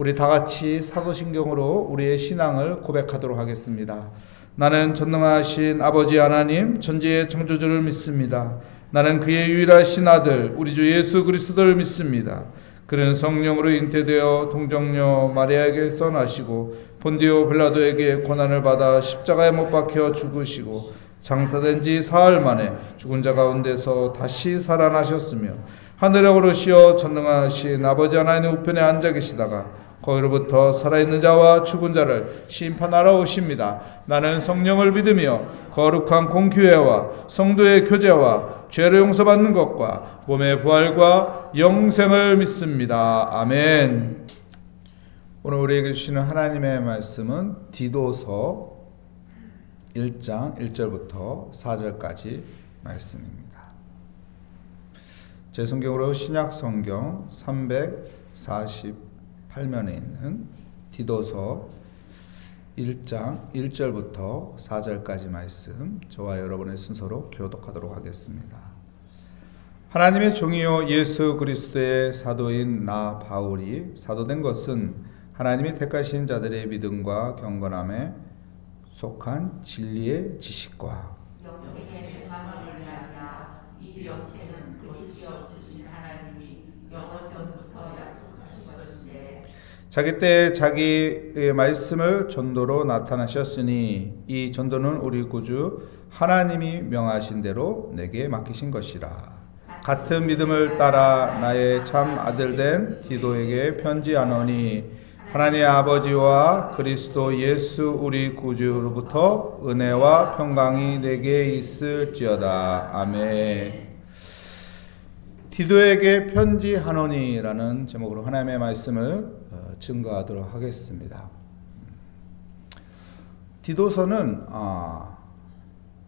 우리 다 같이 사도신경으로 우리의 신앙을 고백하도록 하겠습니다. 나는 전능하신 아버지 하나님 천지의 창조주를 믿습니다. 나는 그의 유일하신 아들 우리 주 예수 그리스도를 믿습니다. 그는 성령으로 잉태되어 동정녀 마리아에게서 나시고 본디오 빌라도에게 고난을 받아 십자가에 못 박혀 죽으시고 장사된 지 사흘 만에 죽은 자 가운데서 다시 살아나셨으며 하늘에 오르시어 전능하신 아버지 하나님의 우편에 앉아 계시다가 거기로부터 살아있는 자와 죽은 자를 심판하러 오십니다. 나는 성령을 믿으며 거룩한 공교회와 성도의 교제와 죄를 용서받는 것과 몸의 부활과 영생을 믿습니다. 아멘. 오늘 우리에게 주시는 하나님의 말씀은 디도서 1장 1절부터 4절까지 말씀입니다. 제 성경으로 신약 성경 348면에 있는 디도서 1장 1절부터 4절까지 말씀 저와 여러분의 순서로 교독하도록 하겠습니다. 하나님의 종이요 예수 그리스도의 사도인 나 바울이 사도된 것은 하나님이 택하신 자들의 믿음과 경건함에 속한 진리의 지식과 자기 때에 자기의 말씀을 전도로 나타나셨으니 이 전도는 우리 구주 하나님이 명하신 대로 내게 맡기신 것이라. 같은 믿음을 따라 나의 참 아들 된 디도에게 편지하노니 하나님의 아버지와 그리스도 예수 우리 구주로부터 은혜와 평강이 내게 있을지어다. 아멘. 디도에게 편지하노니라는 제목으로 하나님의 말씀을 증거하도록 하겠습니다. 디도서는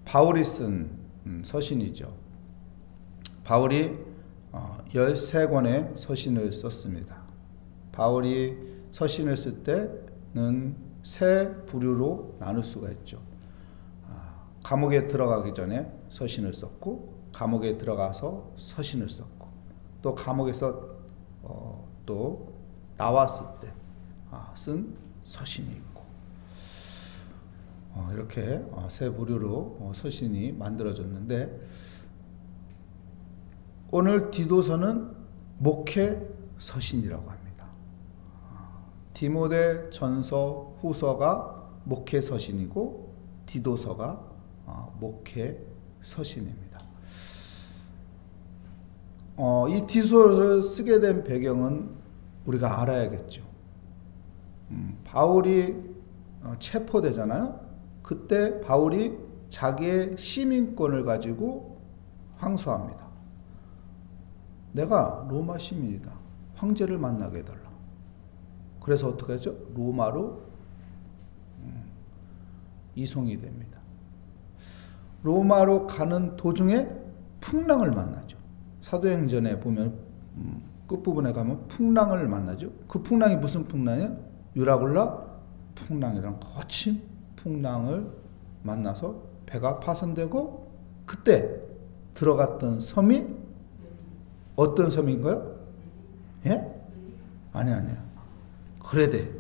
바울이 쓴 서신이죠. 바울이 13권의 서신을 썼습니다. 바울이 서신을 쓸 때는 세 부류로 나눌 수가 있죠. 감옥에 들어가기 전에 서신을 썼고, 감옥에 들어가서 서신을 썼고, 또 감옥에서 또 나왔을 때 쓴 서신이 있고, 이렇게 세 부류로 서신이 만들어졌는데, 오늘 디도서는 목회 서신이라고 합니다. 디모데 전서 후서가 목회 서신이고 디도서가 목회 서신입니다. 이 디도서를 쓰게 된 배경은 우리가 알아야겠죠. 바울이 체포되잖아요. 그때 바울이 자기의 시민권을 가지고 항소합니다. 내가 로마 시민이다. 황제를 만나게 해달라. 그래서 어떻게 하죠? 로마로 이송이 됩니다. 로마로 가는 도중에 풍랑을 만나죠. 사도행전에 보면 끝부분에 가면 풍랑을 만나죠. 그 풍랑이 무슨 풍랑이에요? 유라굴라 풍랑이라는 거친 풍랑을 만나서 배가 파손되고, 그때 들어갔던 섬이 어떤 섬인가요? 예? 아니에요. 그레데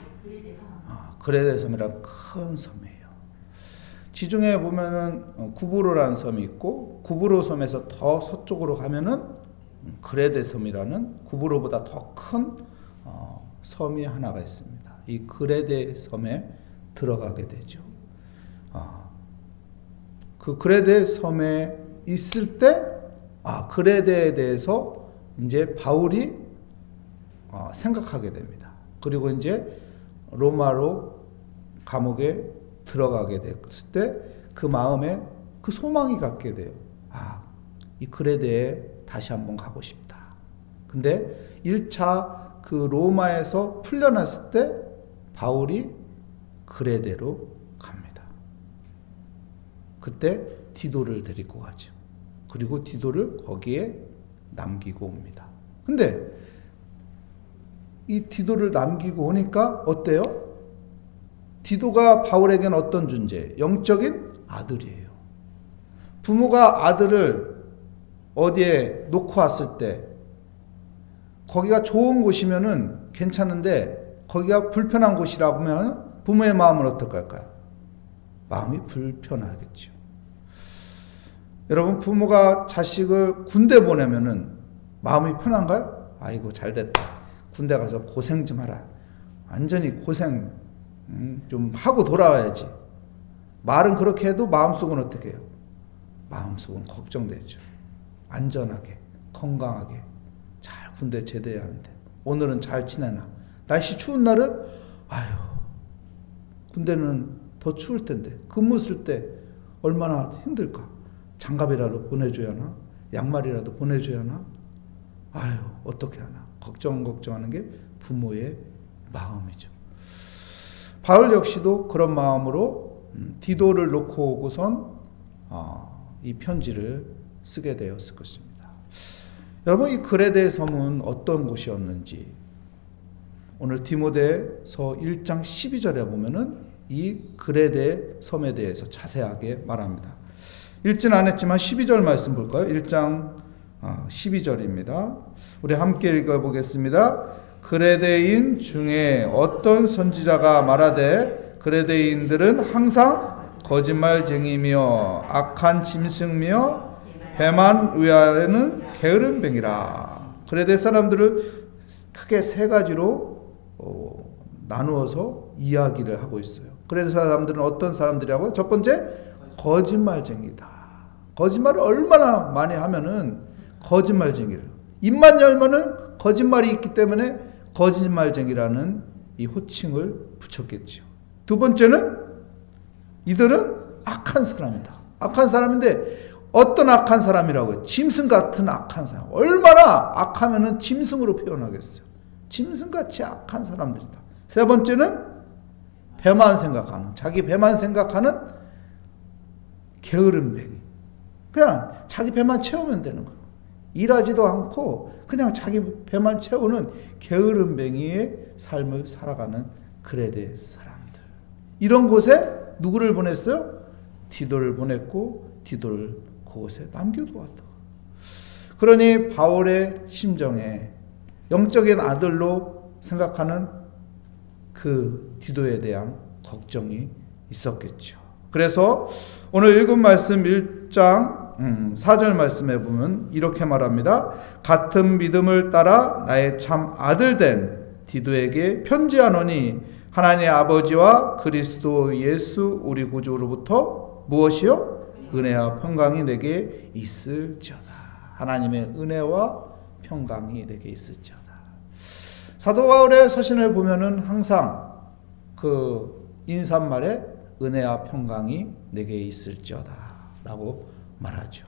섬이라는 큰 섬이에요. 지중해에 보면은 구브로라는 섬이 있고, 구브로 섬에서 더 서쪽으로 가면은 그레데 섬이라는 구브로보다 더 큰 섬이 하나가 있습니다. 이 그레데 섬에 들어가게 되죠. 그 그레데 섬에 있을 때 그레데에 대해서 이제 바울이 생각하게 됩니다. 그리고 이제 로마로 감옥에 들어가게 됐을 때 그 마음에 그 소망이 갖게 돼요. 이 그레데에 다시 한번 가고 싶다. 근데 1차 그 로마에서 풀려났을 때 바울이 그레데로 갑니다. 그때 디도를 데리고 가죠. 그리고 디도를 거기에 남기고 옵니다. 근데 이 디도를 남기고 오니까 어때요? 디도가 바울에게는 어떤 존재예요? 영적인 아들이에요. 부모가 아들을 어디에 놓고 왔을 때 거기가 좋은 곳이면은 괜찮은데 거기가 불편한 곳이라고 하면 부모의 마음은 어떨까요? 마음이 불편하겠죠. 여러분, 부모가 자식을 군대 보내면은 마음이 편한가요? 아이고 잘됐다. 군대 가서 고생 좀 하라. 완전히 고생 좀 하고 돌아와야지. 말은 그렇게 해도 마음속은 어떻게 해요? 마음속은 걱정되죠. 안전하게, 건강하게 잘 군대 제대해야 하는데 오늘은 잘 지내나. 날씨 추운 날은 아유, 군대는 더 추울 텐데 근무 쓸 때 얼마나 힘들까. 장갑이라도 보내줘야 하나, 양말이라도 보내줘야 하나. 아유, 어떻게 하나. 걱정하는 게 부모의 마음이죠. 바울 역시도 그런 마음으로 디도를 놓고 오고선 이 편지를 쓰게 되었을 것입니다. 여러분, 이 그레데 섬은 어떤 곳이었는지 오늘 디모데서 1장 12절에 보면은 이 그레데 섬에 대해서 자세하게 말합니다. 읽진 않았지만 12절 말씀 볼까요? 1장 12절입니다. 우리 함께 읽어보겠습니다. 그레데인 중에 어떤 선지자가 말하되 그레데인들은 항상 거짓말쟁이며 악한 짐승이며 배만 위하여는 게으름뱅이라. 그레데 사람들을 크게 세 가지로 나누어서 이야기를 하고 있어요. 그레데 사람들은 어떤 사람들이라고요? 첫 번째, 거짓말쟁이다. 거짓말을 얼마나 많이 하면은 거짓말쟁이를, 입만 열면은 거짓말이 있기 때문에 거짓말쟁이라는 이 호칭을 붙였겠죠. 두 번째는 이들은 악한 사람이다. 악한 사람인데 어떤 악한 사람이라고요? 짐승 같은 악한 사람. 얼마나 악하면은 짐승으로 표현하겠어요. 짐승같이 악한 사람들이다. 세 번째는 배만 생각하는, 자기 배만 생각하는 게으름뱅이. 그냥 자기 배만 채우면 되는 거예요. 일하지도 않고 그냥 자기 배만 채우는 게으름뱅이의 삶을 살아가는 그레데 사람들. 이런 곳에 누구를 보냈어요? 디도를 보냈고 디도를 그곳에 남겨두었다. 그러니 바울의 심정에 영적인 아들로 생각하는 그 디도에 대한 걱정이 있었겠죠. 그래서 오늘 읽은 말씀 1장 4절 말씀에 보면 이렇게 말합니다. 같은 믿음을 따라 나의 참 아들된 디도에게 편지하노니 하나님의 아버지와 그리스도 예수 우리 구주로부터 무엇이요? 은혜와 평강이 내게 있을지어다. 하나님의 은혜와 평강이 내게 있을지어다. 사도 바울의 서신을 보면은 항상 그 인사말에 은혜와 평강이 내게 있을지어다 라고 말하죠.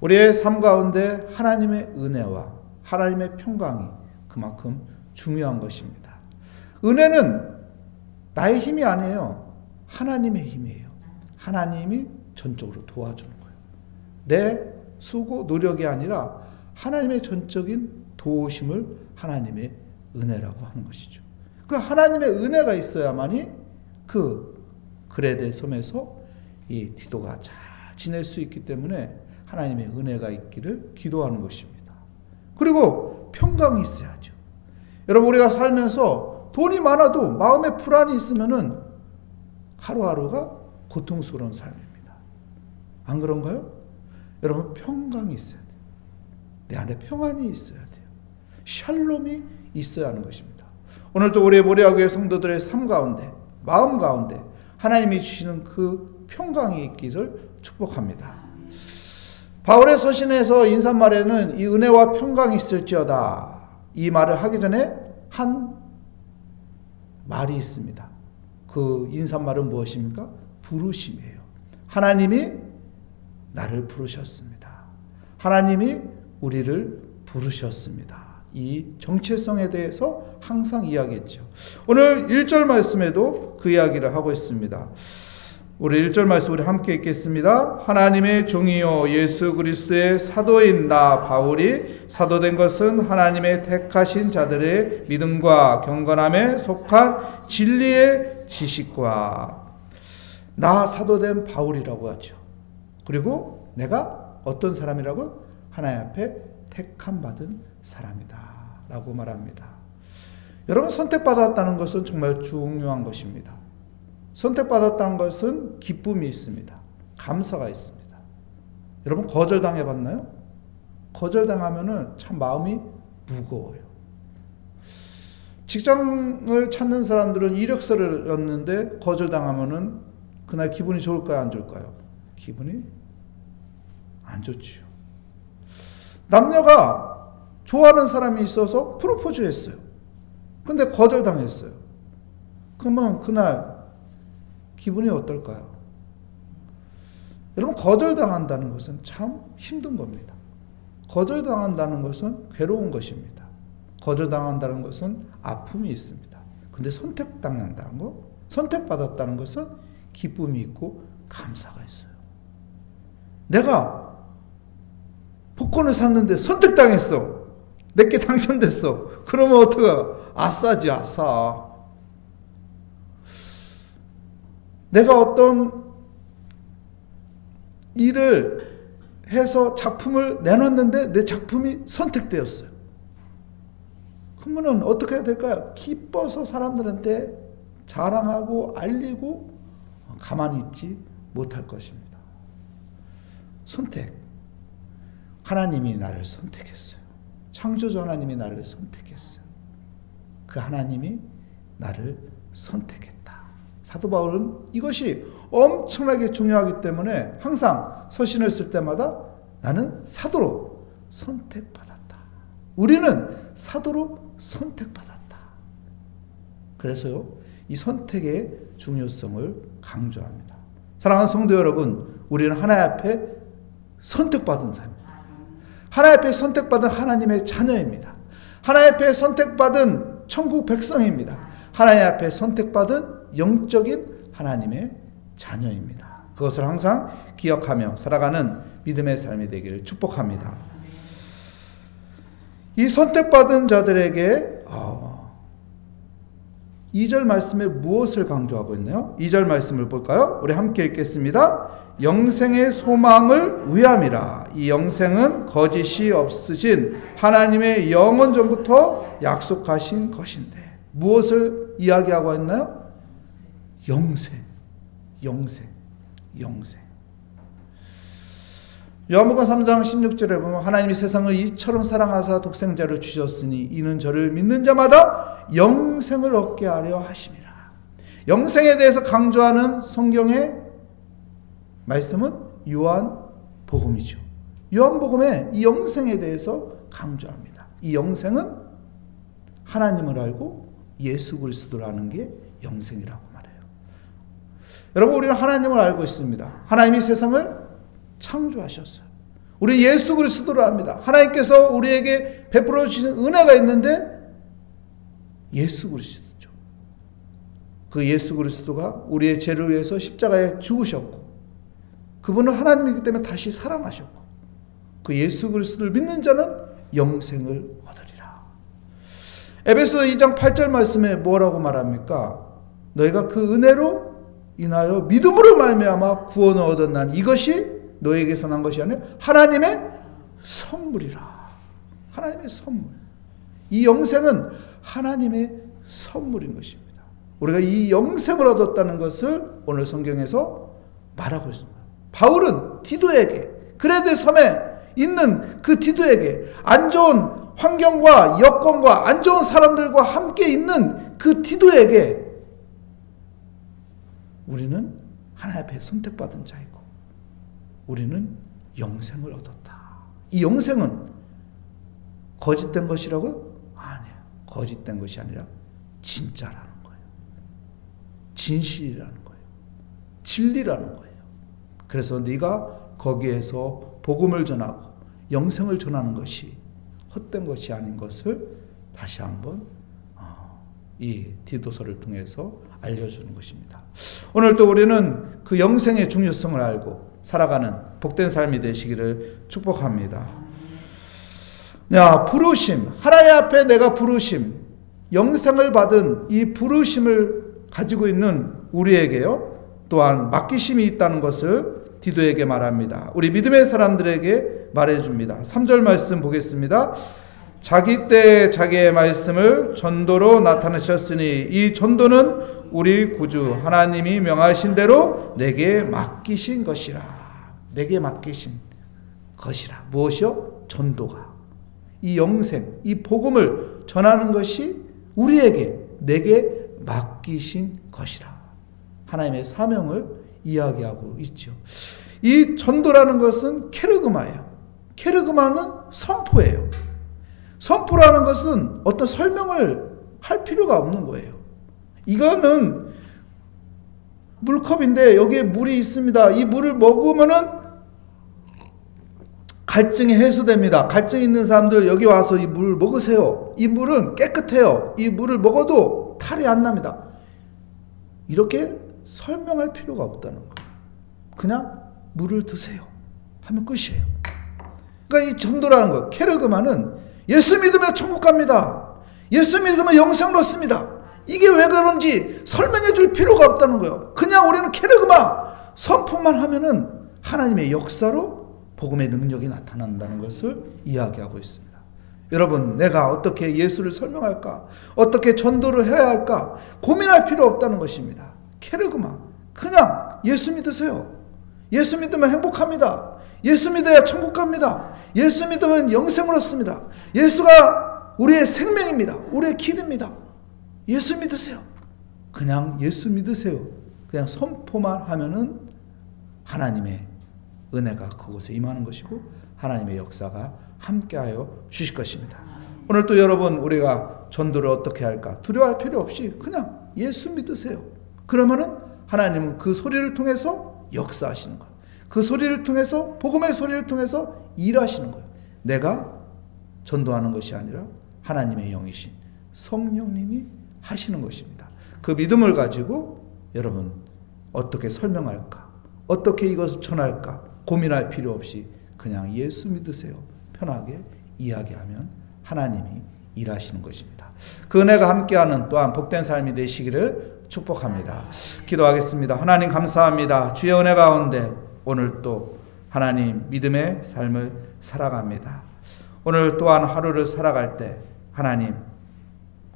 우리의 삶 가운데 하나님의 은혜와 하나님의 평강이 그만큼 중요한 것입니다. 은혜는 나의 힘이 아니에요. 하나님의 힘이에요. 하나님이 전적으로 도와주는 거예요. 내 수고 노력이 아니라 하나님의 전적인 도우심을 하나님의 은혜라고 하는 것이죠. 그 하나님의 은혜가 있어야만이 그 그레데 섬에서 이 디도가 잘 지낼 수 있기 때문에 하나님의 은혜가 있기를 기도하는 것입니다. 그리고 평강이 있어야죠. 여러분, 우리가 살면서 돈이 많아도 마음에 불안이 있으면은 하루하루가 고통스러운 삶입니다. 안 그런가요? 여러분, 평강이 있어야 돼요. 내 안에 평안이 있어야 돼요. 샬롬이 있어야 하는 것입니다. 오늘도 우리 모리아교회 성도들의 삶 가운데, 마음 가운데 하나님이 주시는 그 평강이 있기를 축복합니다. 바울의 서신에서 인사말에는 이 은혜와 평강이 있을지어다 이 말을 하기 전에 한 말이 있습니다. 그 인사말은 무엇입니까? 부르심이에요. 하나님이 나를 부르셨습니다. 하나님이 우리를 부르셨습니다. 이 정체성에 대해서 항상 이야기했죠. 오늘 1절 말씀에도 그 이야기를 하고 있습니다. 우리 1절 말씀 우리 함께 읽겠습니다. 하나님의 종이요 예수 그리스도의 사도인 나 바울이 사도된 것은 하나님의 택하신 자들의 믿음과 경건함에 속한 진리의 지식과 나 사도된 바울이라고 하죠. 그리고 내가 어떤 사람이라고? 하나님 앞에 택함 받은 사람이다 라고 말합니다. 여러분, 선택받았다는 것은 정말 중요한 것입니다. 선택받았다는 것은 기쁨이 있습니다. 감사가 있습니다. 여러분, 거절당해봤나요? 거절당하면은 참 마음이 무거워요. 직장을 찾는 사람들은 이력서를 넣는데 거절당하면은 그날 기분이 좋을까요, 안 좋을까요? 기분이 안 좋지요. 남녀가 좋아하는 사람이 있어서 프로포즈 했어요. 근데 거절당했어요. 그러면 그날 기분이 어떨까요? 여러분, 거절당한다는 것은 참 힘든 겁니다. 거절당한다는 것은 괴로운 것입니다. 거절당한다는 것은 아픔이 있습니다. 근데 선택당한다는 것, 선택받았다는 것은 기쁨이 있고 감사가 있어요. 내가 복권을 샀는데 선택당했어. 내게 당첨됐어. 그러면 어떡해? 아싸지, 아싸. 내가 어떤 일을 해서 작품을 내놨는데 내 작품이 선택되었어요. 그러면 어떻게 해야 될까요? 기뻐서 사람들한테 자랑하고 알리고 가만히 있지 못할 것입니다. 선택. 하나님이 나를 선택했어요. 창조주 하나님이 나를 선택했어요. 그 하나님이 나를 선택했다. 사도 바울은 이것이 엄청나게 중요하기 때문에 항상 서신을 쓸 때마다 나는 사도로 선택받았다. 우리는 사도로 선택받았다. 그래서요, 이 선택의 중요성을 강조합니다. 사랑하는 성도 여러분, 우리는 하나님 앞에 선택받은 사람입니다. 하나님 앞에 선택받은 하나님의 자녀입니다. 하나님 앞에 선택받은 천국 백성입니다. 하나님 앞에 선택받은 영적인 하나님의 자녀입니다. 그것을 항상 기억하며 살아가는 믿음의 삶이 되기를 축복합니다. 이 선택받은 자들에게 2절 말씀에 무엇을 강조하고 있나요? 2절 말씀을 볼까요? 우리 함께 읽겠습니다. 영생의 소망을 위함이라. 이 영생은 거짓이 없으신 하나님의 영원 전부터 약속하신 것인데, 무엇을 이야기하고 있나요? 영생. 요한복음 3장 16절에 보면 하나님이 세상을 이처럼 사랑하사 독생자를 주셨으니 이는 저를 믿는 자마다 영생을 얻게 하려 하심이라. 영생에 대해서 강조하는 성경의 말씀은 요한복음이죠. 요한복음에 이 영생에 대해서 강조합니다. 이 영생은 하나님을 알고 예수 그리스도를 아는 게 영생이라고 말해요. 여러분, 우리는 하나님을 알고 있습니다. 하나님이 세상을 창조하셨어요. 우리 예수 그리스도를 압니다. 하나님께서 우리에게 베풀어 주신 은혜가 있는데 예수 그리스도죠. 그 예수 그리스도가 우리의 죄를 위해서 십자가에 죽으셨고, 그분은 하나님이기 때문에 다시 살아나셨고, 그 예수 그리스도를 믿는 자는 영생을 얻으리라. 에베소서 2장 8절 말씀에 뭐라고 말합니까? 너희가 그 은혜로 인하여 믿음으로 말미암아 구원을 얻었나니 이것이 너에게서 난 것이 아니라 하나님의 선물이라. 하나님의 선물. 이 영생은 하나님의 선물인 것입니다. 우리가 이 영생을 얻었다는 것을 오늘 성경에서 말하고 있습니다. 바울은 디도에게, 그레데 섬에 있는 그 디도에게, 안 좋은 환경과 여건과 안 좋은 사람들과 함께 있는 그 디도에게 우리는 하나님 앞에 선택받은 자이고 우리는 영생을 얻었다. 이 영생은 거짓된 것이라고요? 아니에요. 거짓된 것이 아니라 진짜라는 거예요. 진실이라는 거예요. 진리라는 거예요. 그래서 네가 거기에서 복음을 전하고 영생을 전하는 것이 헛된 것이 아닌 것을 다시 한번 이 디도서를 통해서 알려주는 것입니다. 오늘 또 우리는 그 영생의 중요성을 알고 살아가는 복된 삶이 되시기를 축복합니다. 부르심, 하나님 앞에 내가 부르심, 영생을 받은 이 부르심을 가지고 있는 우리에게요, 또한 맡기심이 있다는 것을 디도에게 말합니다. 우리 믿음의 사람들에게 말해줍니다. 3절 말씀 보겠습니다. 자기 때에 자기의 말씀을 전도로 나타내셨으니 이 전도는 우리 구주 하나님이 명하신 대로 내게 맡기신 것이라. 내게 맡기신 것이라. 무엇이요? 전도가. 이 영생, 이 복음을 전하는 것이 우리에게, 내게 맡기신 것이라. 하나님의 사명을 이야기하고 있죠. 이 전도라는 것은 케르그마예요. 케르그마는 선포예요. 선포라는 것은 어떤 설명을 할 필요가 없는 거예요. 이거는 물컵인데 여기에 물이 있습니다. 이 물을 먹으면은 갈증이 해소됩니다. 갈증 있는 사람들 여기 와서 이 물을 먹으세요. 이 물은 깨끗해요. 이 물을 먹어도 탈이 안 납니다. 이렇게 설명할 필요가 없다는 거예요. 그냥 물을 드세요 하면 끝이에요. 그러니까 이 전도라는 거, 케르그마는 예수 믿으면 천국 갑니다. 예수 믿으면 영생을 얻습니다. 이게 왜 그런지 설명해 줄 필요가 없다는 거예요. 그냥 우리는 케르그마 선포만 하면은 하나님의 역사로 복음의 능력이 나타난다는 것을 이야기하고 있습니다. 여러분, 내가 어떻게 예수를 설명할까? 어떻게 전도를 해야 할까? 고민할 필요 없다는 것입니다. 케르그마, 그냥 예수 믿으세요. 예수 믿으면 행복합니다. 예수 믿어야 천국 갑니다. 예수 믿으면 영생을 얻습니다. 예수가 우리의 생명입니다. 우리의 길입니다. 예수 믿으세요. 그냥 예수 믿으세요. 그냥 선포만 하면은 하나님의 은혜가 그곳에 임하는 것이고 하나님의 역사가 함께하여 주실 것입니다. 오늘 또 여러분, 우리가 전도를 어떻게 할까? 두려워할 필요 없이 그냥 예수 믿으세요. 그러면은 하나님은 그 소리를 통해서 역사하시는 거예요. 그 소리를 통해서, 복음의 소리를 통해서 일하시는 거예요. 내가 전도하는 것이 아니라 하나님의 영이신 성령님이 하시는 것입니다. 그 믿음을 가지고 여러분, 어떻게 설명할까? 어떻게 이것을 전할까? 고민할 필요 없이 그냥 예수 믿으세요. 편하게 이야기하면 하나님이 일하시는 것입니다. 그 은혜가 함께하는 또한 복된 삶이 되시기를 축복합니다. 기도하겠습니다. 하나님 감사합니다. 주의 은혜 가운데 오늘 또 하나님 믿음의 삶을 살아갑니다. 오늘 또한 하루를 살아갈 때 하나님,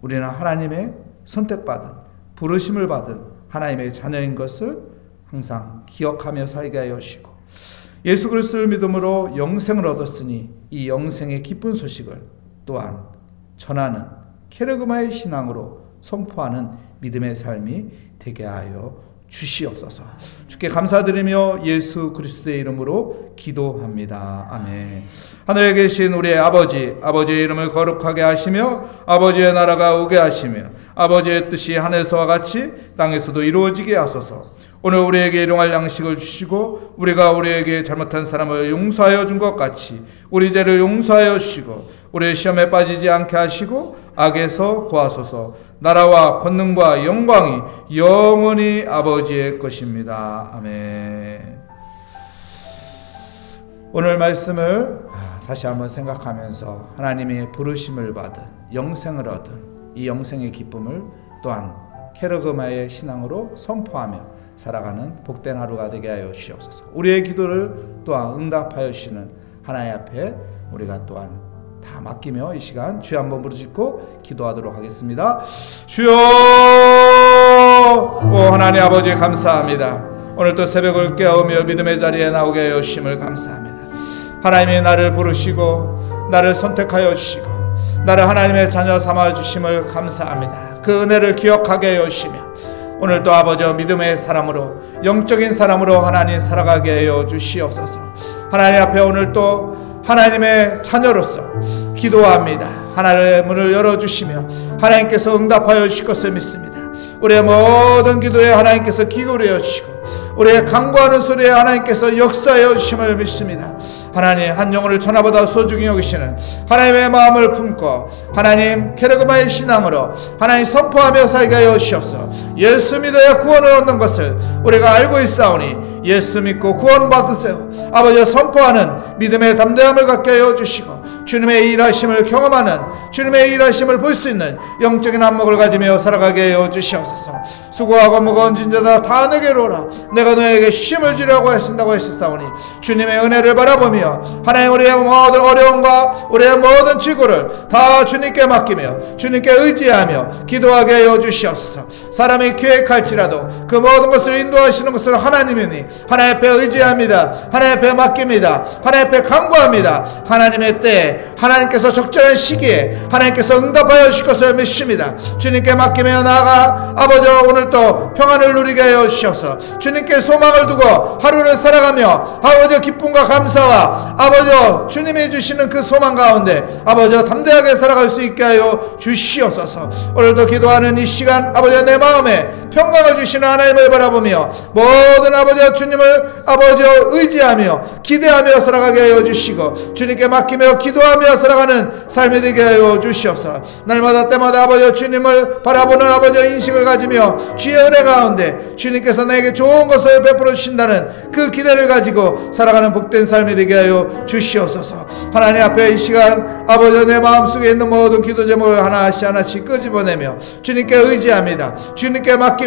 우리는 하나님의 선택받은, 부르심을 받은 하나님의 자녀인 것을 항상 기억하며 살게 하여 주시고, 예수 그리스도를 믿음으로 영생을 얻었으니 이 영생의 기쁜 소식을 또한 전하는 케르그마의 신앙으로 선포하는 믿음의 삶이 되게 하여 주시옵소서. 주께 감사드리며 예수 그리스도의 이름으로 기도합니다. 아멘. 하늘에 계신 우리의 아버지, 아버지의 이름을 거룩하게 하시며 아버지의 나라가 오게 하시며 아버지의 뜻이 하늘에서와 같이 땅에서도 이루어지게 하소서. 오늘 우리에게 일용할 양식을 주시고 우리가 우리에게 잘못한 사람을 용서하여 준 것 같이 우리 죄를 용서하여 주시고 우리의 시험에 빠지지 않게 하시고 악에서 구하소서. 나라와 권능과 영광이 영원히 아버지의 것입니다. 아멘. 오늘 말씀을 다시 한번 생각하면서 하나님의 부르심을 받은, 영생을 얻은 이 영생의 기쁨을 또한 케르그마의 신앙으로 선포하며 살아가는 복된 하루가 되게 하여 주시옵소서. 우리의 기도를 또한 응답하여 주시는 하나님 앞에 우리가 또한 다 맡기며 이 시간 주여 한번 부르짖고 기도하도록 하겠습니다. 주여, 오 하나님 아버지 감사합니다. 오늘도 새벽을 깨우며 믿음의 자리에 나오게 하여 주심을 감사합니다. 하나님이 나를 부르시고 나를 선택하여 주시고 나를 하나님의 자녀 삼아 주심을 감사합니다. 그 은혜를 기억하게 하여 주시며 오늘도 아버지 믿음의 사람으로, 영적인 사람으로 하나님 살아가게 하여 주시옵소서. 하나님 앞에 오늘도 하나님의 자녀로서 기도합니다. 하나님의 문을 열어주시며 하나님께서 응답하여 주실 것을 믿습니다. 우리의 모든 기도에 하나님께서 기울여 주시고 우리의 간구하는 소리에 하나님께서 역사하여 주심을 믿습니다. 하나님, 한 영혼을 천하보다 소중히 여기시는 하나님의 마음을 품고 하나님 케르그마의 신앙으로 하나님 선포하며 살게 하여 주시옵소서. 예수 믿어야 구원을 얻는 것을 우리가 알고 있사오니 예수 믿고 구원 받으세요. 아버지 선포하는 믿음의 담대함을 갖게 하여 주시고 주님의 일하심을 경험하는, 주님의 일하심을 볼 수 있는 영적인 안목을 가지며 살아가게 하여 주시옵소서. 수고하고 무거운 짐자다 다 내게로 오라. 내가 너에게 쉼을 주려고 하신다고 하셨사오니 주님의 은혜를 바라보며 하나님 우리의 모든 어려움과 우리의 모든 지구를 다 주님께 맡기며 주님께 의지하며 기도하게 하여 주시옵소서. 사람이 계획할지라도 그 모든 것을 인도하시는 것을 하나님이니 하나님 앞에 의지합니다. 하나님 앞에 맡깁니다. 하나님 앞에 간구합니다. 하나님의 때에 하나님께서 적절한 시기에 하나님께서 응답하여 주실 것을 믿습니다. 주님께 맡기며 나아가 아버지 오늘 또 평안을 누리게 하여 주시옵소서. 주님께 소망을 두고 하루를 살아가며 아버지 기쁨과 감사와 아버지 주님이 주시는 그 소망 가운데 아버지 담대하게 살아갈 수 있게 하여 주시옵소서. 오늘도 기도하는 이 시간 아버지 내 마음에 평강을 주시는 하나님을 바라보며 모든 아버지 주님을 아버지 의지하며 기대하며 살아가게 하여 주시고 주님께 맡기며 기도하며 살아가는 삶이 되게 하여 주시옵소서. 날마다 때마다 아버지 주님을 바라보는 아버지 인식을 가지며 주의 은혜 가운데 주님께서 내게 좋은 것을 베풀어 주신다는 그 기대를 가지고 살아가는 복된 삶이 되게 하여 주시옵소서. 하나님 앞에 이 시간 아버지 내 마음속에 있는 모든 기도 제목을 하나씩 끄집어내며 주님께 의지합니다. 주님께 맡깁니다.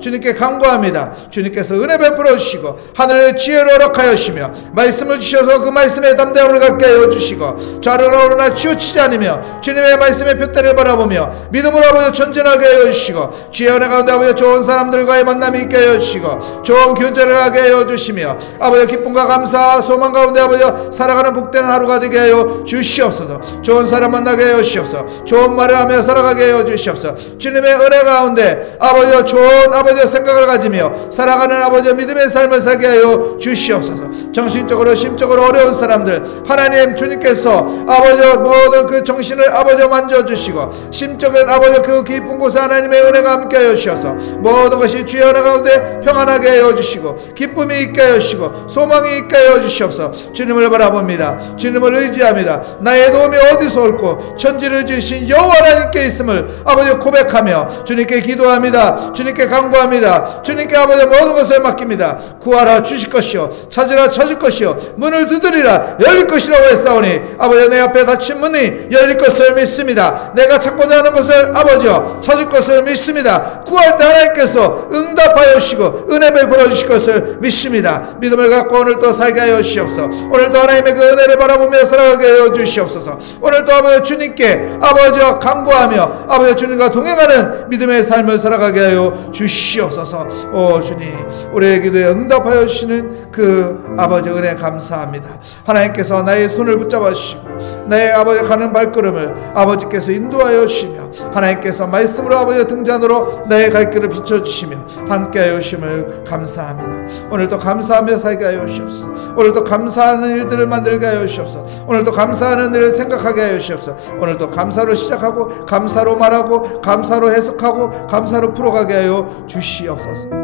주님께 간구합니다. 주님께서 은혜 베풀어 주시고 하늘의 지혜를 허락하여 주시며 말씀을 주셔서 그 말씀에 담대함을 갖게 하여 주시고 좌로나 우로나 치우치지 않으며 주님의 말씀의 표대를 바라보며 믿음으로 아버지 전진하게 하여 주시고 주의 은혜 가운데 아버지 좋은 사람들과의 만남이 있게 하여 주시고 좋은 교제를 하게 하여 주시며 아버지 기쁨과 감사 소망 가운데 아버지 살아가는 복된 하루가 되게 하여 주시옵소서. 좋은 사람 만나게 하여 주시옵소서. 좋은 말을 하며 살아가게 하여 주시옵소서. 주님의 은혜 가운데 아버지 좋은 아버지 생각을 가지며 살아가는 아버지 믿음의 삶을 살게 하여 주시옵소서. 정신적으로 심적으로 어려운 사람들 하나님 주님께서 아버지 모든 그 정신을 아버지 만져주시고 심적인 아버지 그 깊은 곳에 하나님의 은혜가 함께 하여 주셔서 모든 것이 주의 은혜 가운데 평안하게 하여 주시고 기쁨이 있게 하여 주시고 소망이 있게 하여 주시옵소서. 주님을 바라봅니다. 주님을 의지합니다. 나의 도움이 어디서 올고 천지를 지으신 여호와 하나님께 있음을 아버지 고백하며 주님께 기도합니다. 주님께 간구합니다. 주님께 아버지 모든 것을 맡깁니다. 구하라 주실 것이요 찾으라 찾을 것이요 문을 두드리라 열릴 것이라고 했사오니 아버지 내 앞에 닫힌 문이 열릴 것을 믿습니다. 내가 찾고자 하는 것을 아버지여 찾을 것을 믿습니다. 구할 때 하나님께서 응답하여 주시고 은혜 베풀어 주실 것을 믿습니다. 믿음을 갖고 오늘도 살게 하여 주시옵소서. 오늘도 하나님의 그 은혜를 바라보며 살아가게 하여 주시옵소서. 오늘도 아버지 주님께 아버지와 간구하며 아버지 주님과 동행하는 믿음의 삶을 살아가게 하여 주시옵소서. 오 주님 우리의 기도에 응답하여 주시는 그 아버지 은혜 감사합니다. 하나님께서 나의 손을 붙잡아 주시고 나의 아버지 가는 발걸음을 아버지께서 인도하여 주시며 하나님께서 말씀으로 아버지 등잔으로 나의 갈 길을 비춰주시며 함께하여 주심을 감사합니다. 오늘도 감사하며 살게 하여 주시옵소서. 오늘도 감사하는 일들을 만들게 하여 주시옵소서. 오늘도 감사하는 일을 생각하게 하여 주시옵소서. 오늘도 감사로 시작하고 감사로 말하고 감사로 해석하고 감사로 풀어가게 하여 주시옵소서.